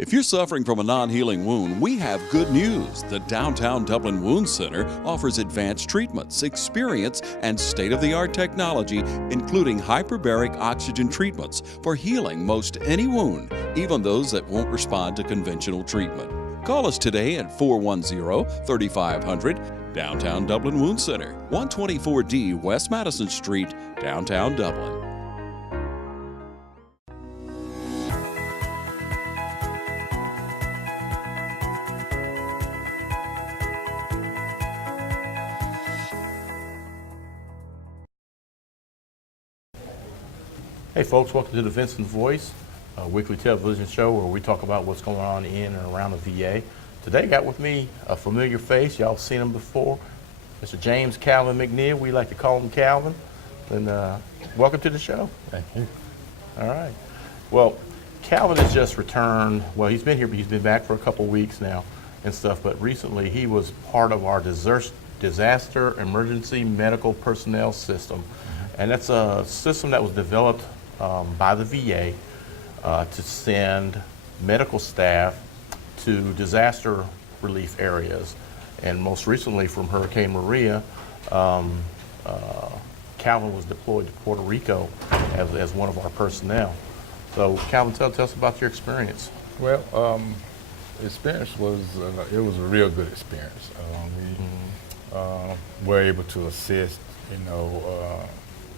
If you're suffering from a non-healing wound, we have good news. The Downtown Dublin Wound Center offers advanced treatments, experience, and state-of-the-art technology, including hyperbaric oxygen treatments for healing most any wound, even those that won't respond to conventional treatment. Call us today at 410-3500, Downtown Dublin Wound Center, 124D West Madison Street, downtown Dublin. Hey folks, welcome to the Vinsons Voice, a weekly television show where we talk about what's going on in and around the VA. Today I got with me a familiar face. Y'all have seen him before, Mr. James Calvin McNeal. We like to call him Calvin. And welcome to the show. Thank you. All right. Well, Calvin has just returned. Well, he's been here, but he's been back for a couple weeks now and stuff. But recently he was part of our disaster emergency medical personnel system. And that's a system that was developed by the VA to send medical staff to disaster relief areas. And most recently from Hurricane Maria, Calvin was deployed to Puerto Rico as one of our personnel. So Calvin, tell us about your experience. Well, the experience was, it was a real good experience. We were able to assist,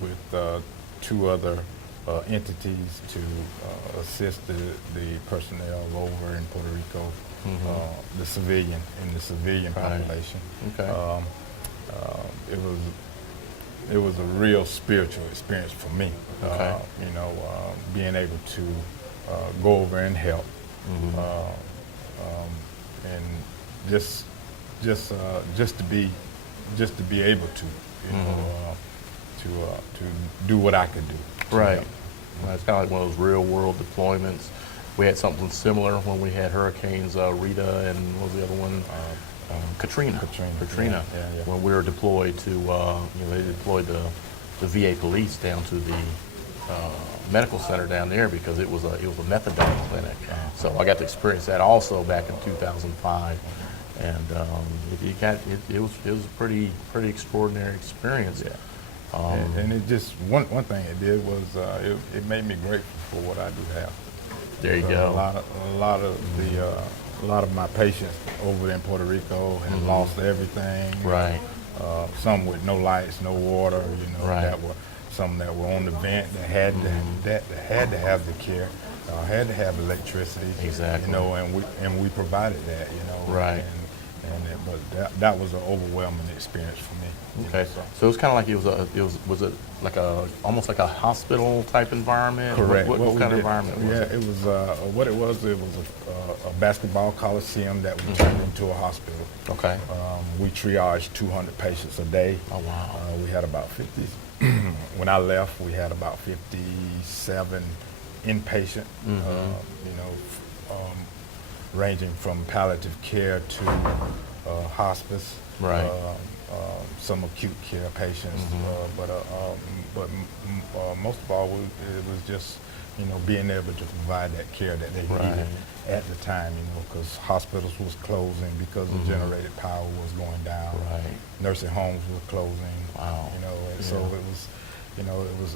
with two other entities to assist the personnel over in Puerto Rico, the civilian population. Okay. It was a real spiritual experience for me. Okay. Being able to go over and help, and just to be able to, to do what I could do. Right. Well, it's kind of like one of those real world deployments. We had something similar when we had hurricanes Rita and what was the other one? Katrina. Yeah. When we were deployed to, they deployed the VA police down to the medical center down there because it was a methadone clinic. So I got to experience that also back in 2005, and it was a pretty extraordinary experience. Yeah. And it just one thing it did was it made me grateful for what I do have. There you go. A lot of my patients over in Puerto Rico had lost everything. Right. Some with no lights, no water. Right. Some that were on the vent that had that had to have the care, had to have electricity. Exactly. And we provided that. Right. But that was an overwhelming experience for me. Okay, so it was kind of like was it like almost like a hospital type environment? Correct. What kind of environment was it? Yeah, it was what it was. It was a basketball coliseum that we turned into a hospital. Okay. We triaged 200 patients a day. Oh wow. We had about 50. When I left, we had about 57 inpatient. Ranging from palliative care to hospice. Right. Some acute care patients, but most of all, it was just being able to provide that care that they needed at the time, because hospitals was closing because the generated power was going down. Right. Nursing homes were closing. Wow. So it was,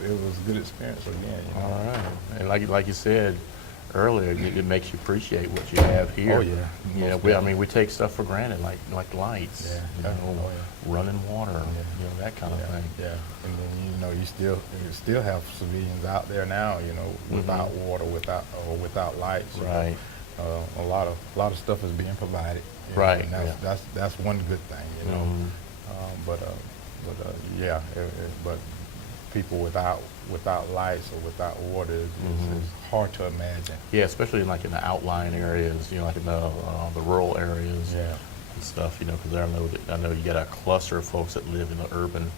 it was a good experience again. All right. And like you said earlier, it makes you appreciate what you have here. Oh yeah. We take stuff for granted, like lights, running water, that kind of thing. Yeah, and then you still have civilians out there now, without water, without lights. Right. A lot of stuff is being provided. Right. And that's one good thing, but people without lights or without water is hard to imagine. Yeah, especially like in the outlying areas, like in the rural areas. Yeah. And stuff, because I know you got a cluster of folks that live in the urban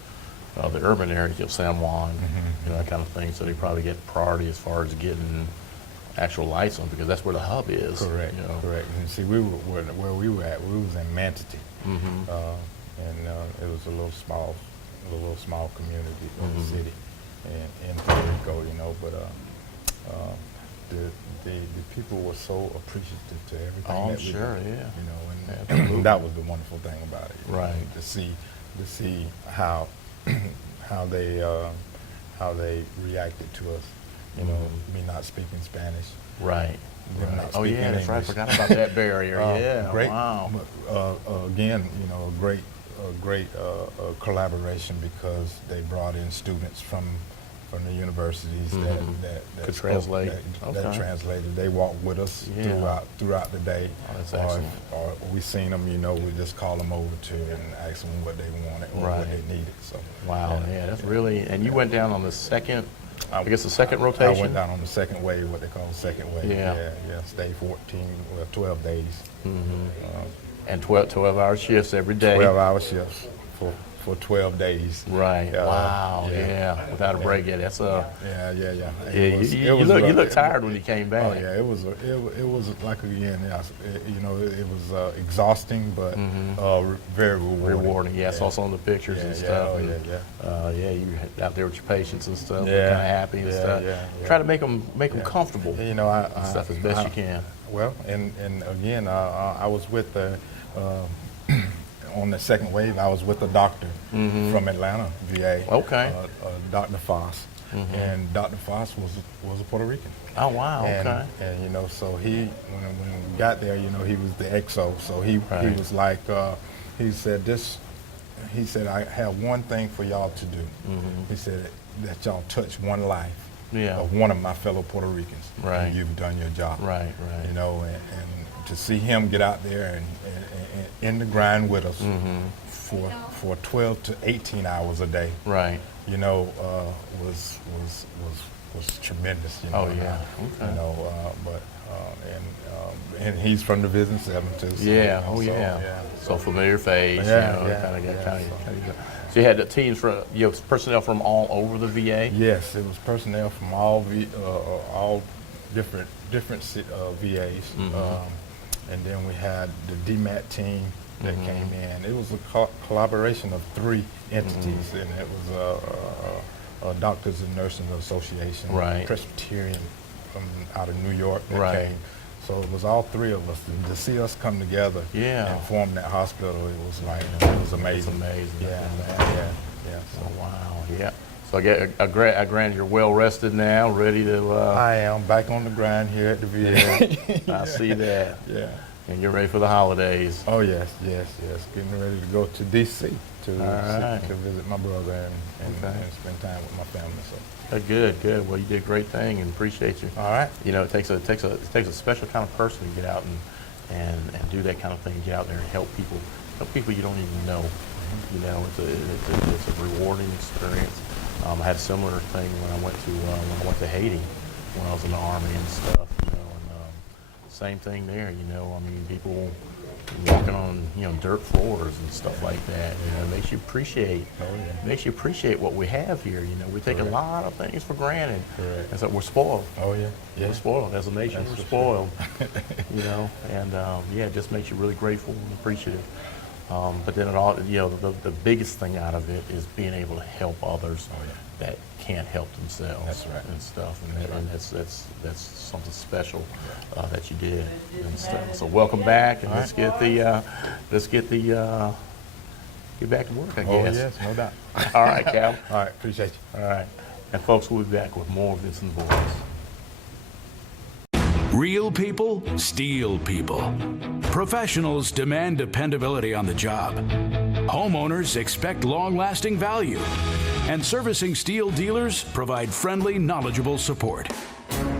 areas, San Juan, that kind of thing. So they probably get priority as far as getting actual lights on because that's where the hub is. Correct. Correct. And see, where we were at, we was in Manatee, and it was a little small community in the city in Puerto Rico, but the people were so appreciative to everything Oh, that we sure, did, yeah. you know, and Absolutely. that was the wonderful thing about it, you know, Right. to see how how they reacted to us, you know, me not speaking Spanish. Right. Them not Oh, speaking yeah, that's right. I English. forgot about that barrier. Yeah. Great. Wow. Again, you know, a great collaboration because they brought in students from the universities that Could spoke, translate. that Okay. translated. They walked with us Yeah. throughout the day. Oh, that's or excellent. or we seen them, you know, we just call them over to and ask them what they wanted or Right. what they needed. So Wow. Yeah, that's really. And you went down on the second. I guess the second rotation. I went down on the second wave, what they call second wave. Yeah. Stayed 12 days. And 12-hour shifts every day. 12-hour shifts for 12 days. Right. Wow. Yeah. Without a break. Yeah. That's a. Yeah. Yeah. You look tired when you came back. Oh yeah, it was like again, you know, it was exhausting, but very rewarding. Rewarding. Yeah. I saw some of the pictures and stuff. Yeah. You were out there with your patients and stuff. Yeah. Kind of happy and stuff. Yeah. Try to make them comfortable. You know, I stuff as best you can. Well, and again, I was with the. On the second wave, I was with a doctor from Atlanta, VA. Okay. Dr. Foss, and Dr. Foss was a Puerto Rican. Oh wow. Okay. And you know, so he when we got there, you know, he was the XO. So he was like, he said, I have one thing for y'all to do. He said that y'all touch one life of one of my fellow Puerto Ricans. Right. And you've done your job. Right. You know, and to see him get out there and in the grind with us for 12 to 18 hours a day. Right. You know, was tremendous. You know, Oh yeah. Okay. You know, and he's from the Vinson Seven too. So, Yeah. you know, Oh so, yeah. So familiar face. Yeah, You know, yeah, kind of. yeah. So you had the teams from personnel from all over the VA. Yes, it was personnel from all different VAs, and then we had the DMAT team that came in. It was a collaboration of 3 entities, and it was a Doctors and Nurses Association, Right. Presbyterian from out of New York that Right. came. So it was all 3 of us. To see us come together and form that hospital, it was like, it was amazing. It's amazing. Yeah. So, Oh, wow. Yeah. So I get a grant. You're well rested now, ready to. I am back on the grind here at the VA. I see that. Yeah. And you're ready for the holidays. Oh yes. Getting ready to go to DC to visit my brother and spend time with my family. So. Good. Well, you did a great thing, and appreciate you. All right. You know, it takes a special kind of person to get out and do that kind of thing. Get out there and help people you don't even know. You know, it's a rewarding experience. I had a similar thing when I went to Haiti when I was in the Army and stuff. You know, and same thing there. You know, I mean, people walking on dirt floors and stuff like that. You know, it makes you appreciate what we have here. You know, we take a lot of things for granted, and so we're spoiled. Oh yeah. We're spoiled as a nation. We're spoiled. You know, and it just makes you really grateful and appreciative. But then the biggest thing out of it is being able to help others that can't help themselves. That's right. And stuff, and that's something special that you did and stuff. So welcome back, and let's get back to work, I guess. Oh yes, no doubt. All right, Cal. All right, appreciate you. All right, and folks, we'll be back with more Vinsons Voice. Real people, steel people. Professionals demand dependability on the job. Homeowners expect long-lasting value. And servicing steel dealers provide friendly, knowledgeable support.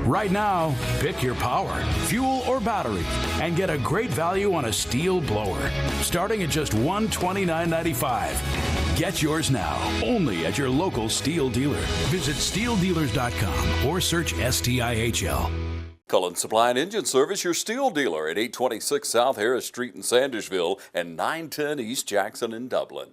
Right now, pick your power, fuel, or battery, and get a great value on a steel blower, starting at just $129.95. Get yours now, only at your local steel dealer. Visit steeldealers.com or search STIHL. Cullen Supply and Engine Service, your steel dealer at 826 South Harris Street in Sandersville and 910 East Jackson in Dublin.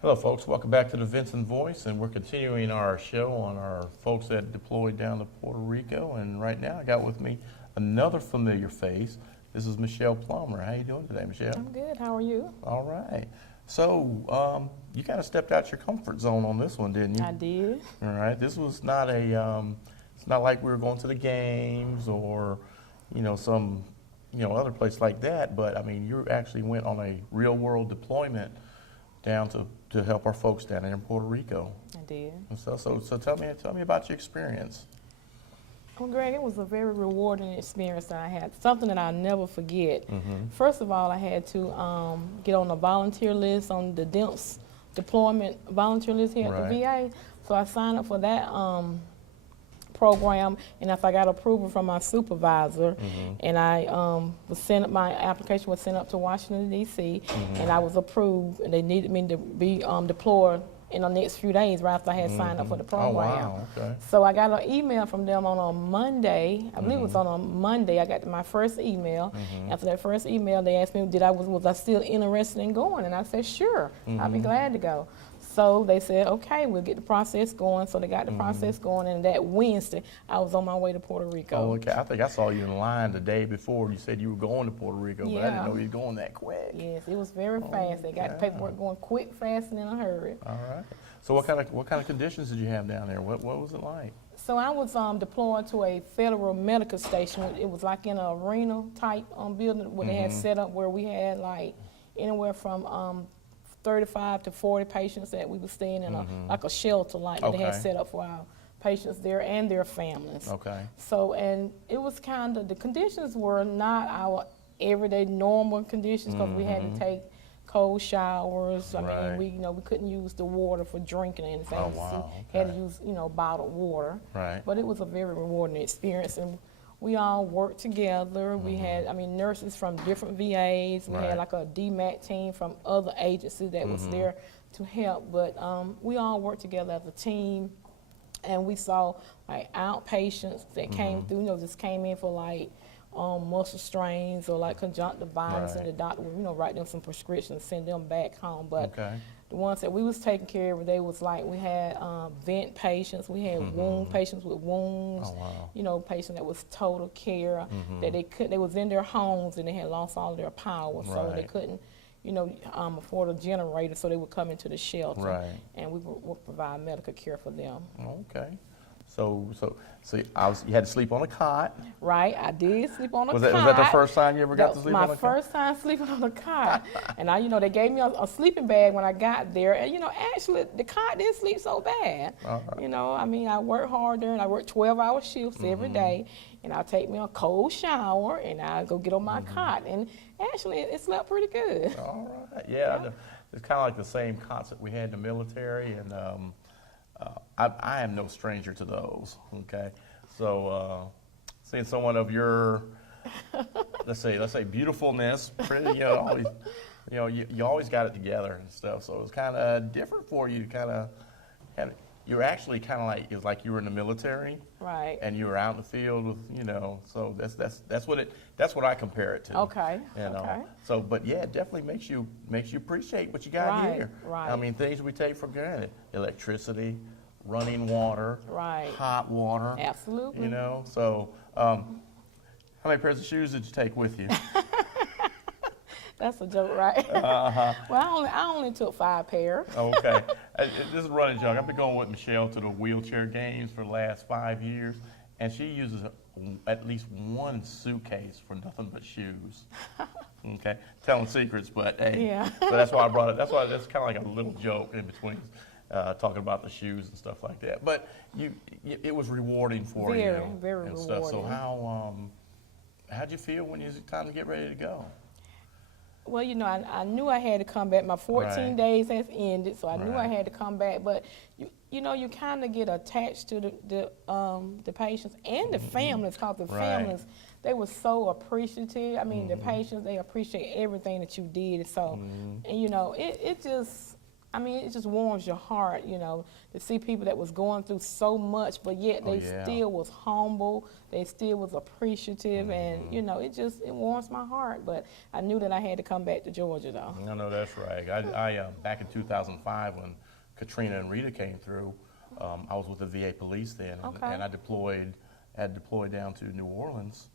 Hello, folks. Welcome back to the Vinson Voice, and we're continuing our show on our folks that deployed down to Puerto Rico. And right now, I got with me another familiar face. This is Michelle Plummer. How you doing today, Michelle? I'm good. How are you? All right. So you kind of stepped out your comfort zone on this one, didn't you? I did. All right. This was not a It's not like we were going to the games or, some, other place like that. But I mean, you actually went on a real world deployment down to help our folks down there in Puerto Rico. I did. And so tell me about your experience. Well, Greg, it was a very rewarding experience that I had, something that I'll never forget. Mm-hmm. First of all, I had to get on the volunteer list, on the DIMPS deployment volunteer list here at the VA. So I signed up for that program, and if I got approval from my supervisor, and I my application was sent up to Washington, D.C., and I was approved, and they needed me to be deployed in the next few days right after I had signed up for the program. Oh, wow. Okay. So I got an email from them on a Monday. I believe it was on a Monday. I got my first email. After that first email, they asked me, was I still interested in going? And I said, sure, I'd be glad to go. So they said, okay, we'll get the process going. So they got the process going, and that Wednesday, I was on my way to Puerto Rico. Oh, okay. I think I saw you in line the day before. You said you were going to Puerto Rico, but I didn't know you were going that quick. Yes, it was very fast. They got the paperwork going quick, fast, and in a hurry. All right. So what kind of conditions did you have down there? What was it like? So I was deployed to a federal medical station. It was like in an arena type building where they had set up where we had like anywhere from 35 to 40 patients that we were staying in like a shelter like that they had set up for our patients there and their families. Okay. So, and it was the conditions were not our everyday normal conditions because we had to take cold showers. I mean, we couldn't use the water for drinking or anything. Oh, wow. Had to use, bottled water. Right. But it was a very rewarding experience, and we all worked together. We had, nurses from different VAs. We had like a DMAT team from other agencies that was there to help. But we all worked together as a team, and we saw like outpatients that came through, just came in for like muscle strains or like conjunctivitis, and the doctor would, write them some prescriptions, send them back home. But the ones that we was taking care of, they was like, we had vent patients, we had wound patients with wounds, patients that was total care, that they was in their homes and they had lost all of their power, so they couldn't, afford a generator, so they would come into the shelter, and we would provide medical care for them. Okay. So you had to sleep on a cot. Right, I did sleep on a cot. Was that the first time you ever got to sleep on a cot? My first time sleeping on a cot. And they gave me a sleeping bag when I got there. And, actually, the cot didn't sleep so bad. I worked harder, and I worked 12-hour shifts every day. And I'll take me a cold shower, and I'll go get on my cot. And actually, it slept pretty good. All right, yeah. It's kind of like the same concept we had in the military, and I am no stranger to those. Okay, so seeing someone of your let's say beautifulness, pretty, always, you always got it together and stuff. So it was kind of different for you. You're actually kind of like, it was like you were in the military, right? And you were out in the field with, so that's what I compare it to. Okay. Okay. So, but yeah, it definitely makes you appreciate what you got here. Right. I mean, things we take for granted: electricity, running water, hot water. Absolutely. So how many pairs of shoes did you take with you? That's a joke, right? Well, I only took 5 pairs. Okay. This is a running joke. I've been going with Michelle to the wheelchair games for the last 5 years, and she uses at least one suitcase for nothing but shoes. Okay, telling secrets, but hey. Yeah. So that's why I brought it. That's kind of like a little joke in between, talking about the shoes and stuff like that. But it was rewarding for you. Very and rewarding. Stuff. So how'd you feel when it was time to get ready to go? Well, I knew I had to come back. My 14 days has ended, so I knew I had to come back. But you kind of get attached to the patients and the families, because the families, they were so appreciative. I mean, the patients, they appreciate everything that you did. So, and it just warms your heart, to see people that was going through so much, but yet they still was humble, they still was appreciative, and it warms my heart. But I knew that I had to come back to Georgia, though. No, that's right. I back in 2005 when Katrina and Rita came through, I was with the VA police then, and I had deployed down to New Orleans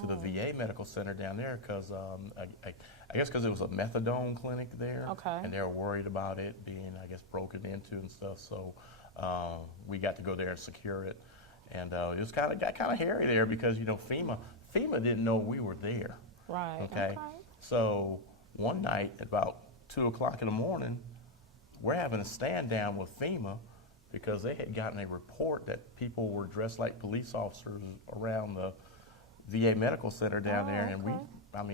to the VA medical center down there because I guess because it was a methadone clinic there, and they were worried about it being, I guess, broken into and stuff. So we got to go there and secure it, And it was got kind of hairy there because, FEMA didn't know we were there. Right. Okay. So one night at about 2 o'clock in the morning, we're having a stand down with FEMA because they had gotten a report that people were dressed like police officers around the VA Medical Center down there, and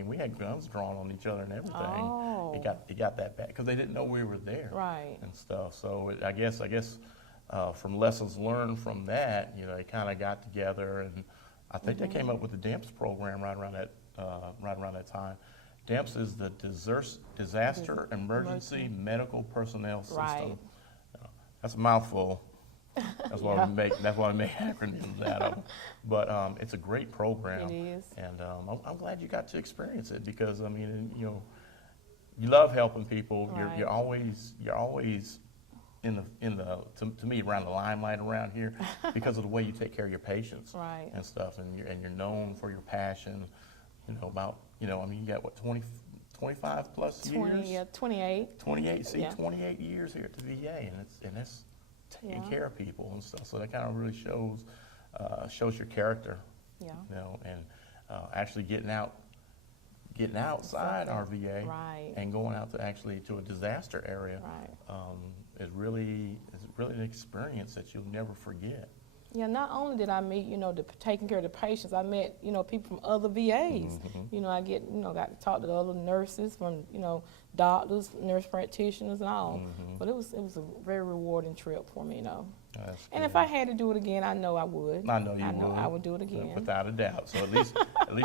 we had guns drawn on each other and everything. Oh. It got that bad because they didn't know we were there. Right. And stuff. So I guess from lessons learned from that, they kind of got together, and I think they came up with the DEMPS program right around that time. DEMPS is the Disaster Emergency Medical Personnel System. Right. That's a mouthful. That's why we make acronyms out of them. But it's a great program. It is. And I'm glad you got to experience it because you love helping people. Right. You're always in the to me around the limelight around here because of the way you take care of your patients Right. and stuff, and you're known for your passion. You got what 25 plus 20, years. yeah, 28. 28. See, Yeah. 28 years here at the VA, and it's taking Yeah. care of people and stuff. So that kind of really shows your character. Yeah. And actually getting outside our VA Right. and going out to a disaster area Right. is really an experience that you'll never forget. Yeah, not only did I meet, taking care of the patients, I met, people from other VAs. I got to talk to the other nurses from, doctors, nurse practitioners and all. But it was a very rewarding trip for me, That's And good. if I had to do it again, I know I would. I know you would. I would do it again. Without a doubt. So at least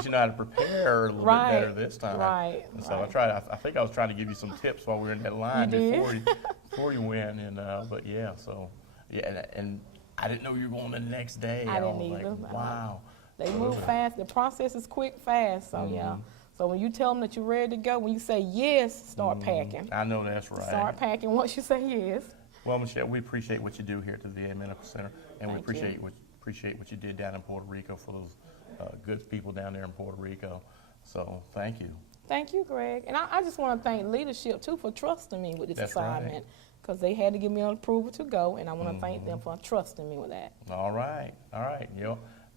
you know how to prepare a little Right, bit better this time. right, And so right. I think I was trying to give you some tips while we were in that line You did? before you went. And but yeah, so yeah, and I didn't know you were going the next day. I didn't was either. like, wow. They move fast. The process is quick, fast. So yeah. So when you tell them that you're ready to go, when you say yes, start packing. I know that's right. Start packing once you say yes. Well, Michelle, we appreciate what you do here at the VA Medical Center, and we Thank you. appreciate what you did down in Puerto Rico for those good people down there in Puerto Rico. So thank you. Thank you, Greg. And I just want to thank leadership, too, for trusting me with this That's right. assignment. Because they had to give me an approval to go, and I want to thank them for trusting me with that. All right.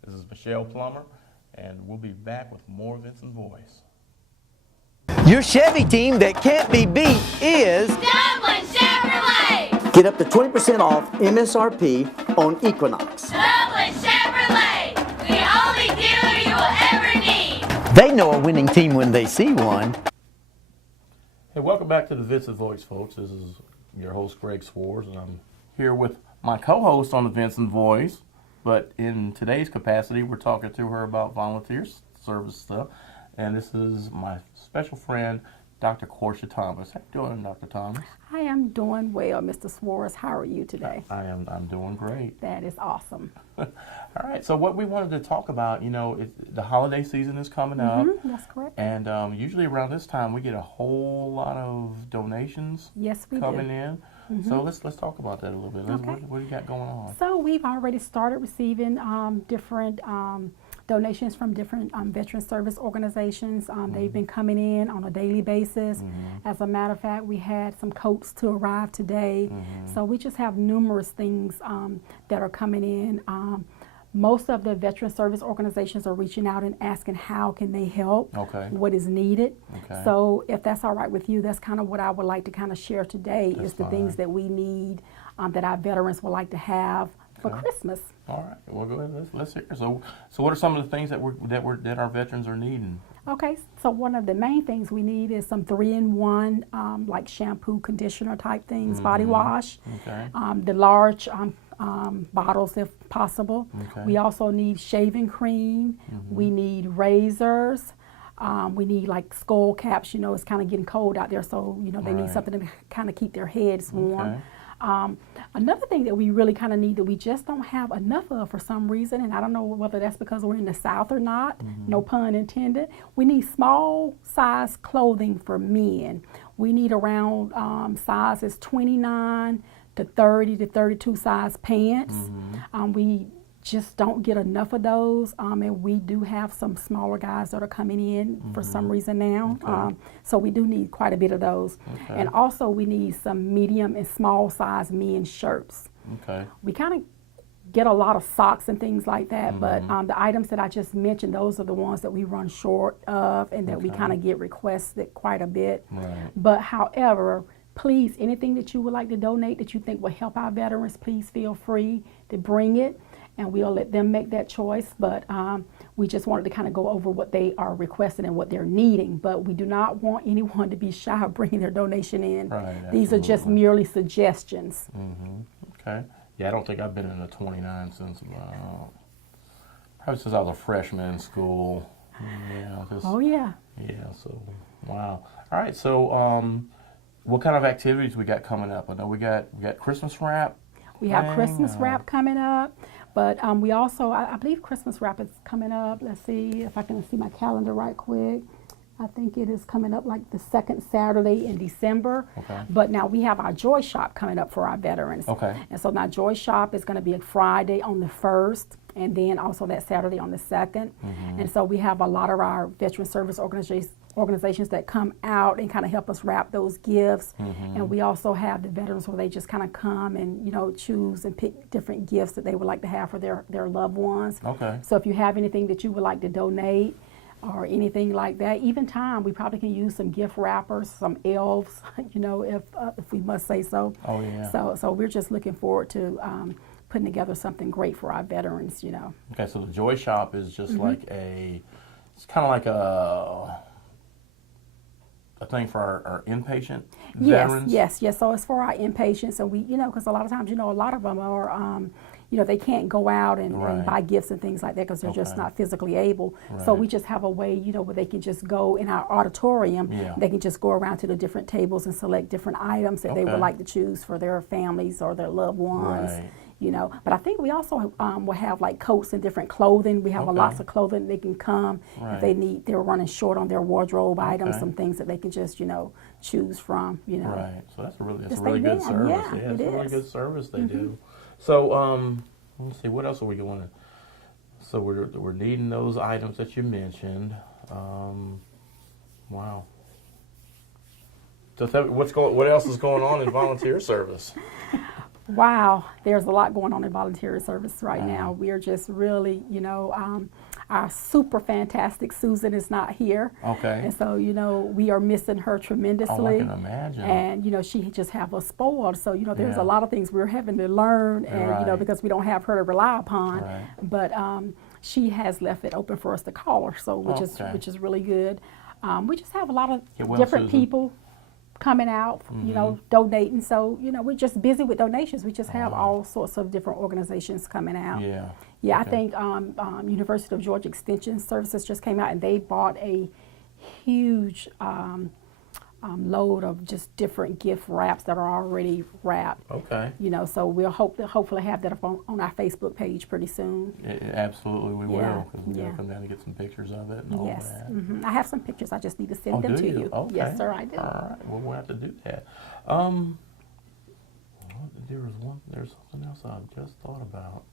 This is Michelle Plummer, and we'll be back with more Vinsons Voice. Your Chevy team that can't be beat is Dublin Chevrolet! get up to 20% off MSRP on Equinox. Dublin Chevrolet! The only dealer you will ever need! They know a winning team when they see one. Hey, welcome back to the Vinsons Voice, folks. This is your host, Greg Swartz, and I'm here with my co-host on the Vinsons Voice. But in today's capacity, we're talking to her about volunteer service stuff. And this is my special friend, Dr. Corshea Thomas. How you doing, Dr. Thomas? Hi, I'm doing well, Mr. Swartz. How are you today? I'm doing great. That is awesome. All right, so what we wanted to talk about, the holiday season is coming up. That's correct. And usually around this time, we get a whole lot of donations Yes, we coming do. in. So let's talk about that a little bit. Okay. What do you got going on? So we've already started receiving different donations from different veteran service organizations. They've been coming in on a daily basis. As a matter of fact, we had some coats to arrive today. So we just have numerous things that are coming in. Most of the veteran service organizations are reaching out and asking how can they help, Okay. what is needed. Okay. So if that's all right with you, that's kind of what I would like to kind of share today That's is the fine. things that we need that our veterans would like to have for Okay. Christmas. All right, well, go ahead. Let's hear. So what are some of the things that our veterans are needing? Okay, so one of the main things we need is some 3-in-1 like shampoo, conditioner type things, body wash, Okay. the large bottles if possible. Okay. We also need shaving cream. We need razors. We need like skull caps. It's kind of getting cold out there, so they need Right. something to kind of keep their heads warm. Okay. Another thing that we really kind of need that we just don't have enough of for some reason, and I don't know whether that's because we're in the South or not, no pun intended, we need small size clothing for men. We need around sizes 29 to 30 to 32 size pants. We just don't get enough of those, and we do have some smaller guys that are coming in for some reason now. Okay. So we do need quite a bit of those. Okay. And also we need some medium and small size men's shirts. Okay. We kind of get a lot of socks and things like that, but the items that I just mentioned, those are the ones that we run short of and that we kind of get requested quite a bit. Right. But however, please, anything that you would like to donate that you think will help our veterans, please feel free to bring it, and we'll let them make that choice. But we just wanted to kind of go over what they are requesting and what they're needing. But we do not want anyone to be shy of bringing their donation in. Right, These are just merely suggestions. Okay. Yeah, I don't think I've been in the 29 since probably since I was a freshman in school. Yeah. Oh yeah. Yeah. So wow. All right. So what kind of activities we got coming up? I know we got Christmas wrap. We have Christmas wrap coming up, but we also, I believe Christmas wrap is coming up. Let's see if I can see my calendar right quick. I think it is coming up like the second Saturday in December. Okay. But now we have our Joy Shop coming up for our veterans. Okay. And so now Joy Shop is going to be a Friday on the 1st, and then also that Saturday on the 2nd. And so we have a lot of our veteran service organizations that come out and kind of help us wrap those gifts. And we also have the veterans where they just kind of come and, you know, choose and pick different gifts that they would like to have for their loved ones. Okay. So if you have anything that you would like to donate or anything like that, even time, we probably can use some gift wrappers, some elves, you know, if we must say so. Oh yeah. So we're just looking forward to putting together something great for our veterans, you know. Okay, so the Joy Shop is just like it's kind of like a thing for our inpatient veterans? Yes. So it's for our inpatients. So we, you know, because a lot of times, you know, a lot of them are, you know, they can't go out and buy gifts and things like that because they're just not physically able. So we just have a way, you know, where they can just go in our auditorium. They can just go around to the different tables and select different items that they would like to choose for their families or their loved ones. You know, but I think we also will have like coats and different clothing. We have lots of clothing they can come if they need. They're running short on their wardrobe items, some things that they can just, you know, choose from. You know, Right. So that's a really good service. Yeah, it's it a really is. good service they do. So let's see, what else are we going to? So we're needing those items that you mentioned. Wow. So what else is going on in volunteer service? Wow, there's a lot going on in volunteer service right now. We're just really, you know, our super fantastic Susan is not here. Okay. And so, you know, we are missing her tremendously. Oh, I can imagine. And, you know, she just have us spoiled. So, you know, there's a lot of things we're having to learn and, you know, because we don't have her to rely upon. But she has left it open for us to call her, so which is really good. We just have a lot of different people coming out, you know, donating. So, you know, we're just busy with donations. We just have all sorts of different organizations coming out. Yeah, I think University of Georgia Extension Services just came out and they bought a huge load of just different gift wraps that are already wrapped. Okay. You know, so we'll hopefully have that up on our Facebook page pretty soon. Absolutely, we will, because we're going to come down and get some pictures of it and all that. I have some pictures. I just need to send them to you. Okay. Yes, sir, I do. All right. Well, we'll have to do that. There's something else I just thought about.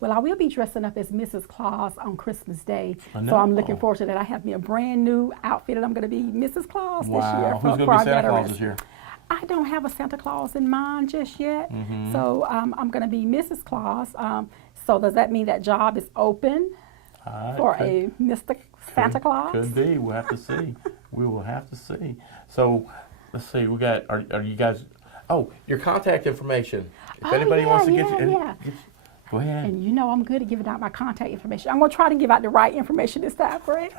Well, I will be dressing up as Mrs. Claus on Christmas Day, so I'm looking forward to that. I have me a brand new outfit, and I'm going to be Mrs. Claus this year. Who's going to be Santa Claus this year? I don't have a Santa Claus in mind just yet, so I'm going to be Mrs. Claus. So does that mean that job is open for a Mr. Santa Claus? Could be. We'll have to see. We will have to see. So let's see. We got. Are you guys? Oh, your contact information. If anybody wants to get you. Go ahead. And you know I'm good at giving out my contact information. I'm going to try to give out the right information this time, Greg.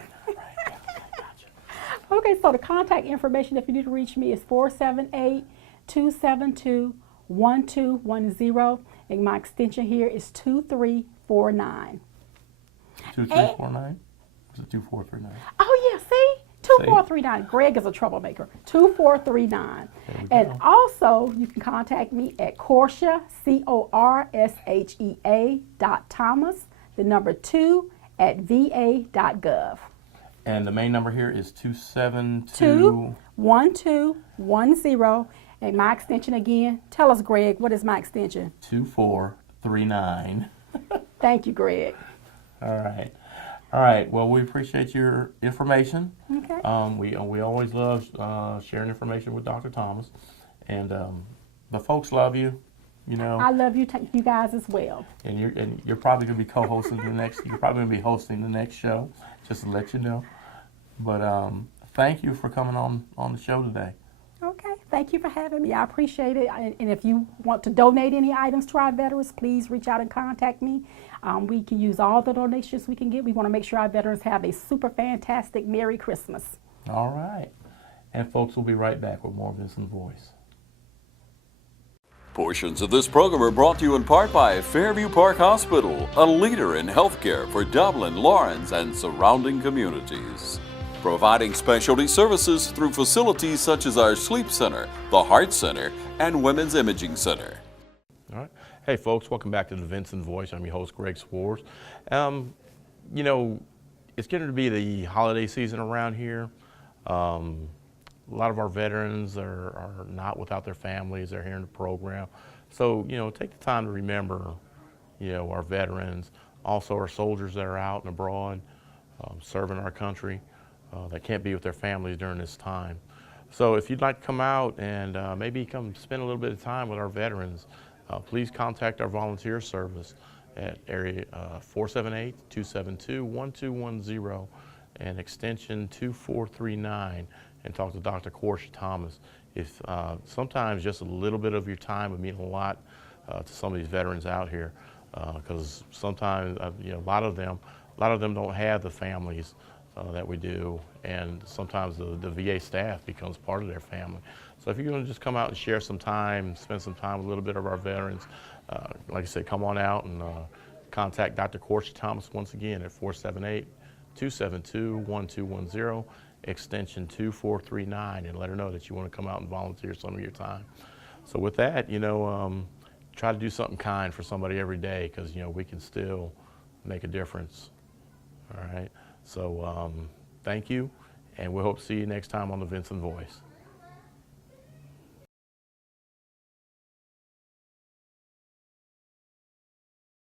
Okay, so the contact information, if you need to reach me, is 478-272-1210. And my extension here is 2349. 2349? Is it 2439? Oh, yeah, see? 2439. Greg is a troublemaker. 2439. And also, you can contact me at Corshea, CORSHEA.Thomas, the number 2 at VA.gov. And the main number here is 272 1210. And my extension again, tell us, Greg, what is my extension? 2439. Thank you, Greg. All right. Well, we appreciate your information. Okay. We always love sharing information with Dr. Thomas, and the folks love you. You know. I love you, you guys as well. And you're probably gonna be co-hosting the next. You're probably gonna be hosting the next show, just to let you know. But thank you for coming on the show today. Okay, thank you for having me. I appreciate it. And if you want to donate any items to our veterans, please reach out and contact me. We can use all the donations we can get. We want to make sure our veterans have a super fantastic Merry Christmas. All right. And folks, we'll be right back with more Vinsons Voice. Portions of this program are brought to you in part by Fairview Park Hospital, a leader in healthcare for Dublin, Lawrence, and surrounding communities. Providing specialty services through facilities such as our Sleep Center, the Heart Center, and Women's Imaging Center. All right. Hey, folks, welcome back to the Vinsons Voice. I'm your host, Greg Swartz. You know, it's getting to be the holiday season around here. A lot of our veterans are not without their families. They're here in the program. So, you know, take the time to remember, you know, our veterans, also our soldiers that are out and abroad serving our country. That can't be with their families during this time. So if you'd like to come out and maybe come spend a little bit of time with our veterans, please contact our volunteer service at area 478-272-1210 and extension 2439 and talk to Dr. Corshea Thomas. If sometimes just a little bit of your time would mean a lot to some of these veterans out here, because sometimes you know, a lot of them don't have the families that we do, and sometimes the VA staff becomes part of their family. So if you're going to just come out and share some time, spend some time with a little bit of our veterans, like I said, come on out and contact Dr. Corshea Thomas once again at 478-272-1210, extension 2439, and let her know that you want to come out and volunteer some of your time. So with that, you know, try to do something kind for somebody every day, because, you know, we can still make a difference. All right. So thank you, and we hope to see you next time on the Vinson Voice.